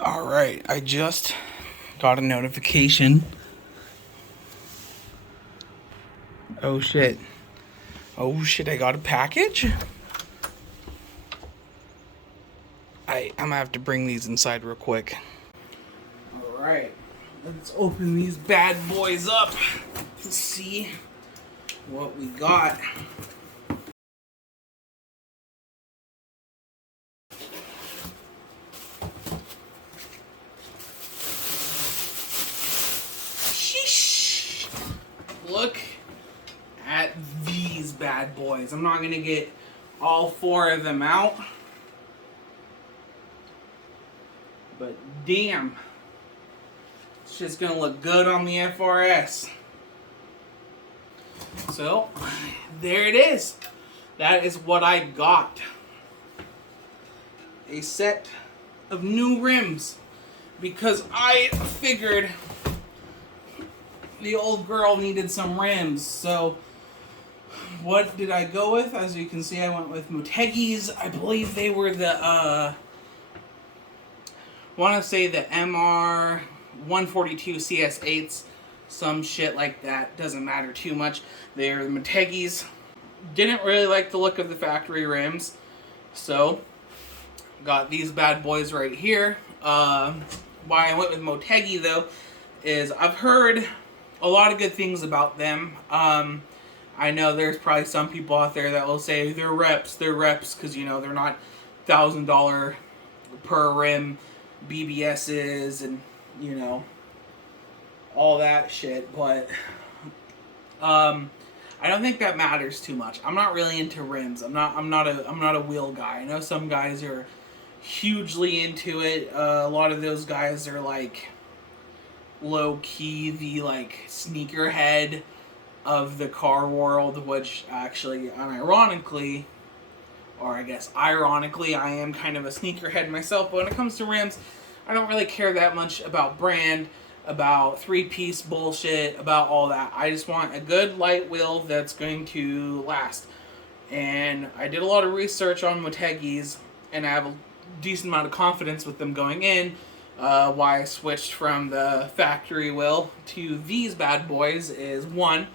Alright, I just got a notification. Oh shit. Oh shit, I got a package? I'm gonna have to bring these inside real quick. Alright, let's open these bad boys up and see what we got. Sheesh. Look at these bad boys. I'm not gonna get all four of them out, but damn, it's just gonna look good on the FRS. So there it is. That is what I got. A set of new rims, because I figured the old girl needed some rims. So what did I go with? As you can see, I went with Motegi's. I believe they were the I want to say the MR 142 CS8s, some shit like that. Doesn't matter too much. They're the Motegi's. Didn't really like the look of the factory rims, so got these bad boys right here. Why I went with Motegi though is I've heard a lot of good things about them. I know there's probably some people out there that will say they're reps, because you know they're not $1,000 per rim BBSs and you know all that shit, but I don't think that matters too much. I'm not really into rims. I'm not a wheel guy. I know some guys are hugely into it. A lot of those guys are like low key the like sneakerhead of the car world, which actually unironically, or I guess ironically, I am kind of a sneakerhead myself. But when it comes to rims, I don't really care that much about brand, about three-piece bullshit, about all that. I just want a good light wheel that's going to last. And I did a lot of research on Motegi's, and I have a decent amount of confidence with them going in. Why I switched from the factory wheel to these bad boys is, one,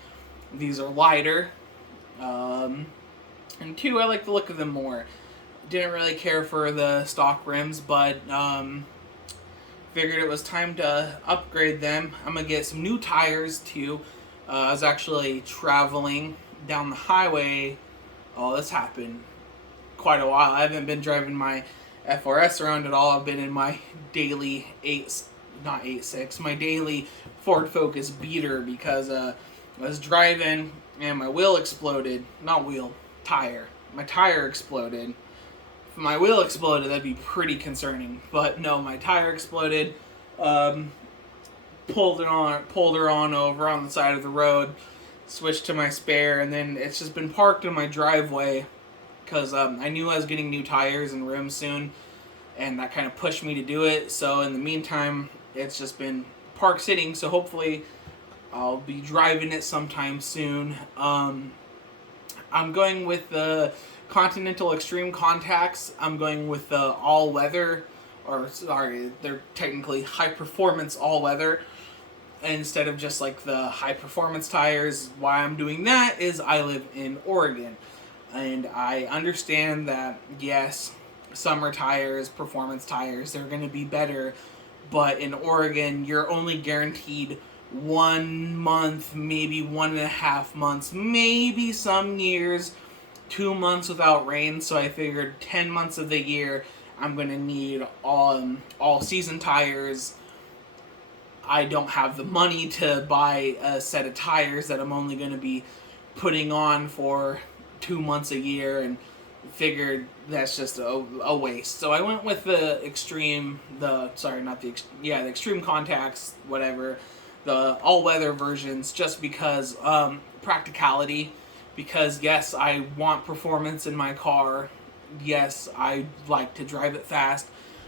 these are lighter, and two, I like the look of them more. Didn't really care for the stock rims, but figured it was time to upgrade them. I'm gonna get some new tires too. I was actually traveling down the highway. Oh, this happened quite a while. I haven't been driving my FRS around at all. I've been in my daily my daily Ford Focus beater, because I was driving and my wheel exploded. Tire. My tire exploded. If my wheel exploded, that'd be pretty concerning. But no, my tire exploded. Pulled her on over on the side of the road. Switched to my spare, and then it's just been parked in my driveway because I knew I was getting new tires and rims soon, and that kind of pushed me to do it. So in the meantime, it's just been parked sitting. So hopefully, I'll be driving it sometime soon. I'm going with the Continental Extreme contacts. I'm going with the all-weather, they're technically high-performance all-weather instead of just like the high-performance tires. Why I'm doing that is I live in Oregon, and I understand that, yes, summer tires, performance tires, they're going to be better, but in Oregon, you're only guaranteed 1 month, maybe 1.5 months, maybe some years 2 months without rain. So I figured 10 months of the year I'm going to need all season tires. I don't have the money to buy a set of tires that I'm only going to be putting on for 2 months a year, and figured that's just a waste. So I went with the extreme, the extreme contacts, whatever, the all-weather versions, just because practicality. Because yes, I want performance in my car. Yes, I like to drive it fast.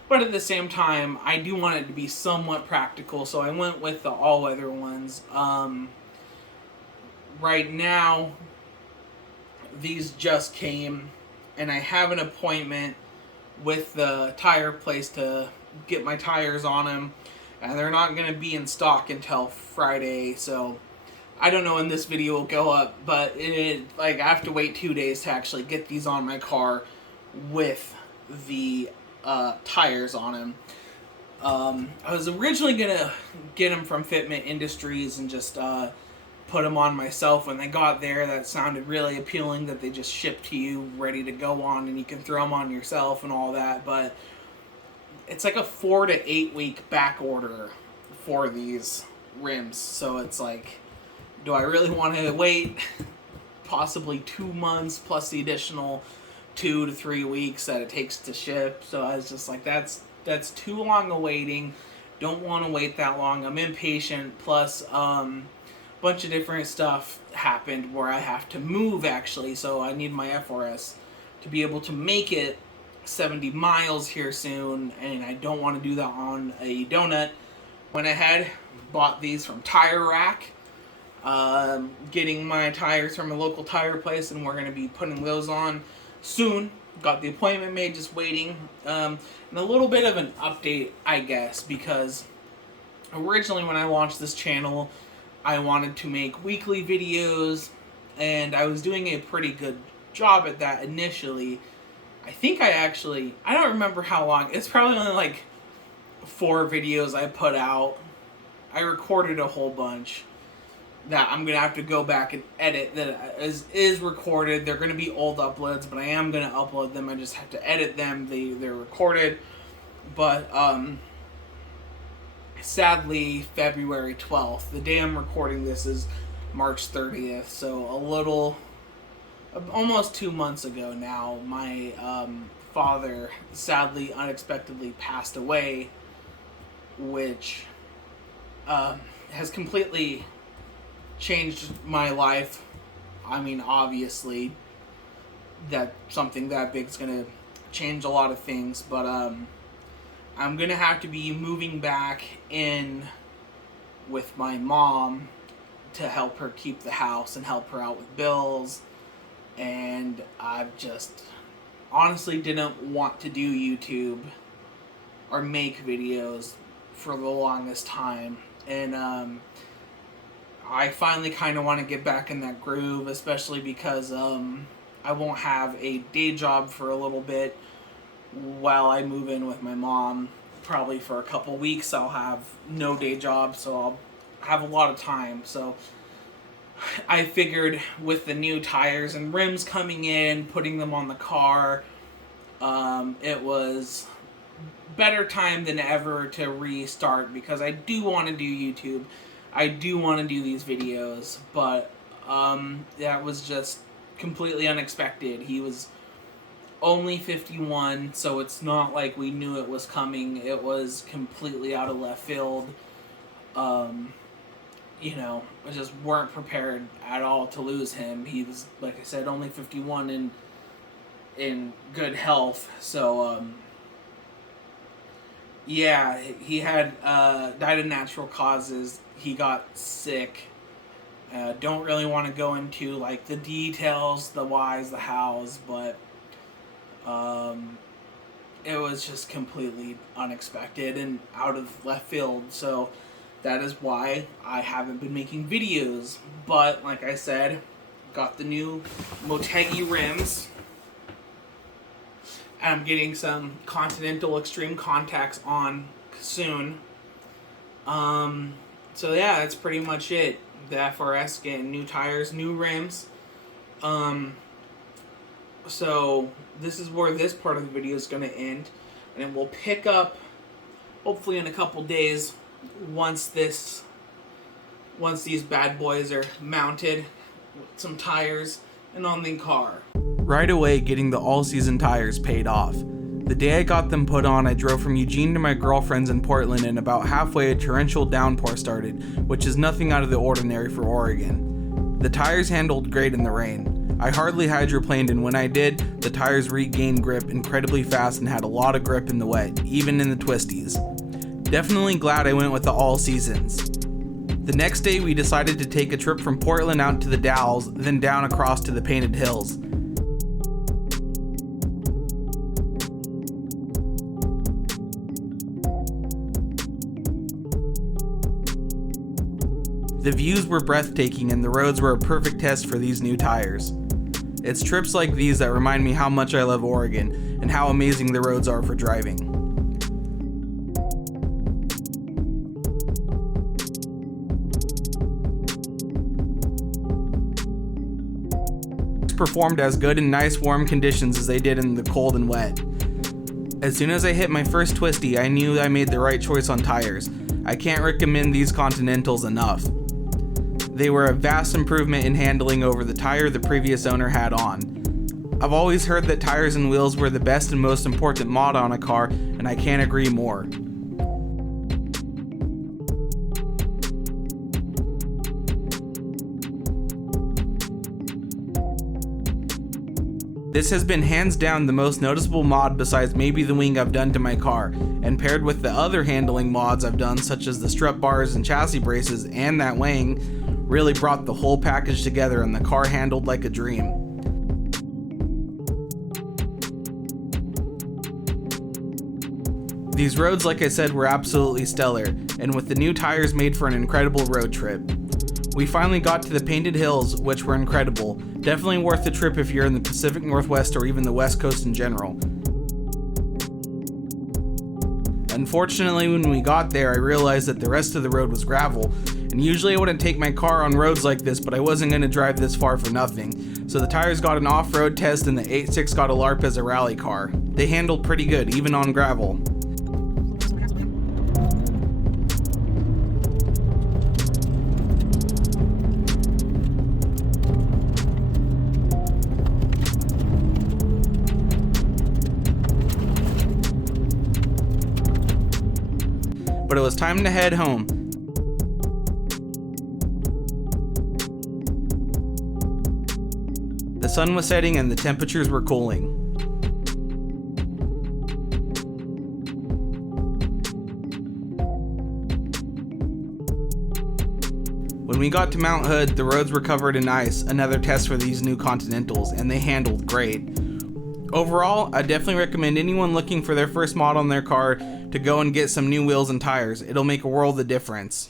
But at the same time, I do want it to be somewhat practical, so I went with the all-weather ones. Right now, these just came, and I have an appointment with the tire place to get my tires on them, and they're not going to be in stock until Friday, so I don't know when this video will go up, but I have to wait 2 days to actually get these on my car with the tires on them. I was originally going to get them from Fitment Industries and just put them on myself. When they got there, that sounded really appealing, that they just ship to you ready to go on and you can throw them on yourself and all that, but it's like a 4 to 8 week back order for these rims, so it's like, do I really want to wait possibly 2 months plus the additional 2 to 3 weeks that it takes to ship? So I was just like, that's too long a waiting. Don't want to wait that long. I'm impatient. Plus, bunch of different stuff happened where I have to move actually. So I need my FRS to be able to make it 70 miles here soon, and I don't want to do that on a donut. Went ahead, bought these from Tire Rack. Getting my tires from a local tire place, and we're going to be putting those on soon. Got the appointment made, just waiting. And a little bit of an update, I guess, because originally when I launched this channel, I wanted to make weekly videos, and I was doing a pretty good job at that initially. I think I don't remember how long. It's probably only like 4 videos I put out. I recorded a whole bunch that I'm going to have to go back and edit that is recorded. They're going to be old uploads, but I am going to upload them. I just have to edit them. They're recorded. But sadly, February 12th, the day I'm recording this is March 30th, so almost 2 months ago now, my father sadly, unexpectedly passed away, which has completely changed my life. I mean, obviously, that something that big is going to change a lot of things, but I'm going to have to be moving back in with my mom to help her keep the house and help her out with bills, and I've just honestly didn't want to do YouTube or make videos for the longest time, and I finally kind of want to get back in that groove, especially because I won't have a day job for a little bit while I move in with my mom. Probably for a couple weeks I'll have no day job, so I'll have a lot of time. So I figured with the new tires and rims coming in, putting them on the car, it was better time than ever to restart, because I do want to do YouTube. I do want to do these videos, but that was just completely unexpected. He was only 51, so it's not like we knew it was coming. It was completely out of left field. We just weren't prepared at all to lose him. He was, like I said, only 51 in good health. So, yeah, he had died of natural causes. He got sick. Don't really want to go into like the details, the whys, the hows, but it was just completely unexpected and out of left field. So that is why I haven't been making videos. But like I said, got the new Motegi rims. I'm getting some Continental Extreme contacts on soon. So yeah, that's pretty much it. The FRS getting new tires, new rims. So this is where this part of the video is going to end, and then we'll pick up hopefully in a couple days once these bad boys are mounted with some tires and on the car. Right away, getting the all-season tires paid off. The day I got them put on, I drove from Eugene to my girlfriend's in Portland, and about halfway a torrential downpour started, which is nothing out of the ordinary for Oregon. The tires handled great in the rain. I hardly hydroplaned, and when I did, the tires regained grip incredibly fast and had a lot of grip in the wet, even in the twisties. Definitely glad I went with the all seasons. The next day we decided to take a trip from Portland out to the Dalles, then down across to the Painted Hills. The views were breathtaking and the roads were a perfect test for these new tires. It's trips like these that remind me how much I love Oregon and how amazing the roads are for driving. Performed as good in nice warm conditions as they did in the cold and wet. As soon as I hit my first twisty, I knew I made the right choice on tires. I can't recommend these Continentals enough. They were a vast improvement in handling over the tire the previous owner had on. I've always heard that tires and wheels were the best and most important mod on a car, and I can't agree more. This has been hands down the most noticeable mod besides maybe the wing I've done to my car, and paired with the other handling mods I've done such as the strut bars and chassis braces and that wing, really brought the whole package together and the car handled like a dream. These roads, like I said, were absolutely stellar, and with the new tires made for an incredible road trip. We finally got to the Painted Hills, which were incredible. Definitely worth the trip if you're in the Pacific Northwest or even the West Coast in general. Unfortunately, when we got there, I realized that the rest of the road was gravel, and usually I wouldn't take my car on roads like this, but I wasn't going to drive this far for nothing. So the tires got an off-road test and the 8.6 got a LARP as a rally car. They handled pretty good, even on gravel. But it was time to head home. The sun was setting and the temperatures were cooling. When we got to Mount Hood, the roads were covered in ice, another test for these new Continentals, and they handled great. Overall, I definitely recommend anyone looking for their first mod on their car to go and get some new wheels and tires. It'll make a world of difference.